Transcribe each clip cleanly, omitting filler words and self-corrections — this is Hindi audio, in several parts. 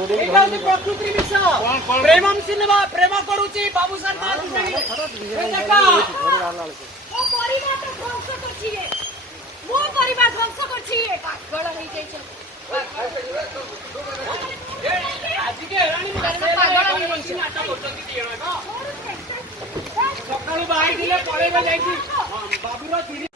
प्रकृति विष प्रेम सिनेमा प्रेम करूची बाबू सर सकाळू बाई दिले पळेबा जाईची बाबूरा तिरी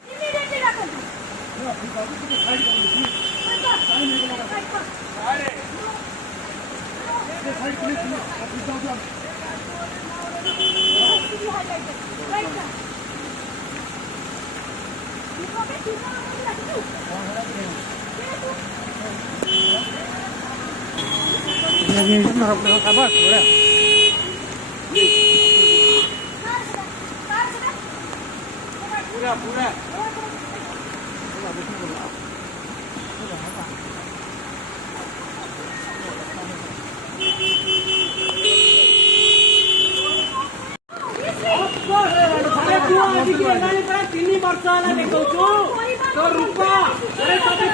पूरा पूरा तीन वर्ष देखो तो रूपा अरे तो